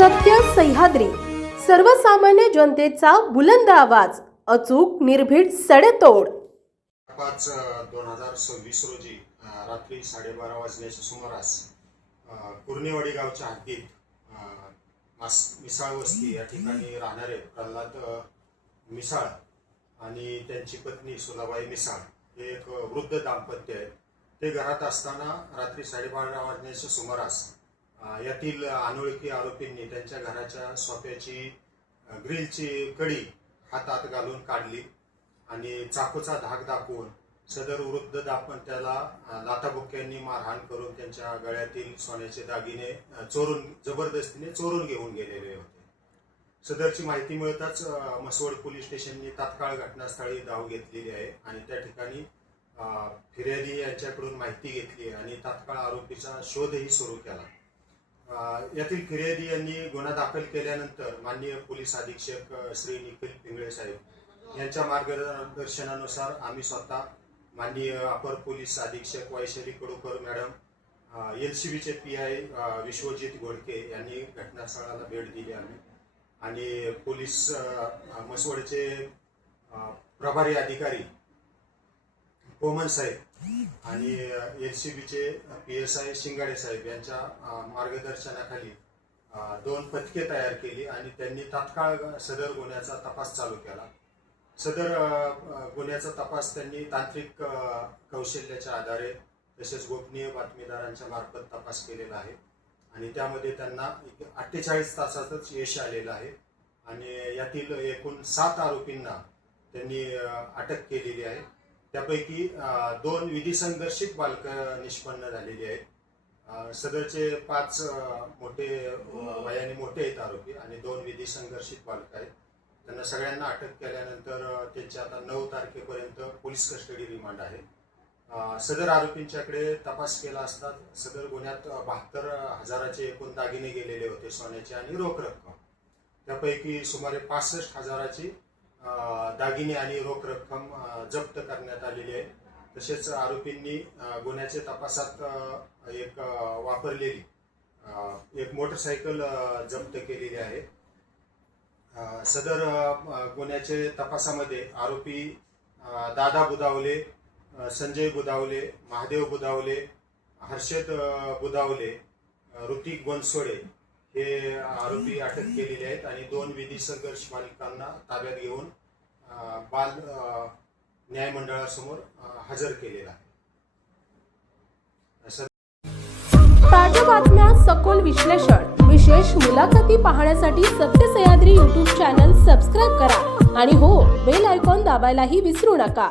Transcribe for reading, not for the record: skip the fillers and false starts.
सत्य सह्याद्री, सर्वसामान्य जनतेचा बुलंद आवाज, अचूक निर्भीड सडेतोड. 5/2026 रोजी रात्री 12:30 वाजण्याच्या सुमारास कुर्नेवाडी गावच्या हद्दीत मिसाळ वस्ती या ठिकाणी राहणारे प्रल्हाद मिसाळ आणि त्यांची पत्नी सुलाबाई मिसाळ हे एक वृद्ध दाम्पत्य आहे. ते घरात असताना रात्री 12:30 वाजण्याच्या सुमारास यातील अनोळखी आरोपींनी त्यांच्या घराच्या सोफ्याची ग्रिलची कडी हातात घालून काढली आणि चाकूचा धाक दाखवून सदर वृद्ध दाम्पत्याला लाथाबुक्क्यांनी मारहाण करून त्यांच्या गळ्यातील सोन्याचे दागिने जबरदस्तीने चोरून घेऊन गेलेले होते. सदरची माहिती मिळताच म्हसवड पोलीस स्टेशनने तात्काळ घटनास्थळी धाव घेतलेली आहे आणि त्या ठिकाणी फिर्यादी यांच्याकडून माहिती घेतली आणि तात्काळ आरोपीचा शोधही सुरू केला. यातील फिर्यादी यांनी गुन्हा दाखल केल्यानंतर माननीय पोलीस अधीक्षक श्री निखिल पिंगळे साहेब यांच्या मार्गदर्शनानुसार आम्ही स्वतः माननीय अपर पोलीस अधीक्षक वैशाली कडूकर मॅडम, LCBचे PI विश्वजित घोडके यांनी घटनास्थळाला भेट दिली आणि पोलीस म्हसवडचे प्रभारी अधिकारी कोमन साहेब आणि LCBचे PSI शिंगाडे साहेब यांच्या मार्गदर्शनाखाली 2 पथके तयार केली आणि त्यांनी तात्काळ सदर गुन्ह्याचा तपास चालू केला. सदर गुन्ह्याचा तपास त्यांनी तांत्रिक कौशल्याच्या आधारे तसेच गोपनीय बातमीदारांच्या मार्फत तपास केलेला आहे आणि त्यामध्ये त्यांना 48 तासातच यश आलेलं आहे आणि यातील एकूण 7 आरोपींना त्यांनी अटक केलेली आहे. त्यापैकी 2 विधी संघर्षित बालक निष्पन्न झालेली आहेत. सदरचे 5 मोठे वयाने मोठे आहेत आरोपी आणि 2 विधी संघर्षित बालक आहेत. त्यांना सगळ्यांना अटक केल्यानंतर त्यांची आता 9 तारखेपर्यंत पोलीस कस्टडी रिमांड आहे. सदर आरोपींच्याकडे तपास केला असता सदर गुन्ह्यात 72,000चे एकूण दागिने गेलेले होते, सोन्याचे आणि रोख रक्कम. त्यापैकी सुमारे 65,000ची दागिने आणि रोख रक्कम जप्त करण्यात आलेली आहे. तसेच आरोपींनी गुन्ह्याच्या तपासात वापरलेली एक मोटरसायकल जप्त केलेली आहे. सदर गुन्ह्याच्या तपासामध्ये आरोपी दादा बुदावले, संजय बुदावले, महादेव बुदावले, हर्षद बुदावले, ऋतिक बनसोडे हे आरोपी अटक केलेले आहेत आणि 2 विधी संघर्ष बालिकांना ताब्यात घेऊन बाल न्याय मंडळासमोर हजर केलेला आहे. ताज्या बातम्या, सखोल विश्लेषण, विशेष मुलाखती पाहण्यासाठी सत्य सह्याद्री YouTube चॅनल सबस्क्राईब करा आणि हो, बेल आयकॉन दाबायलाही विसरू नका.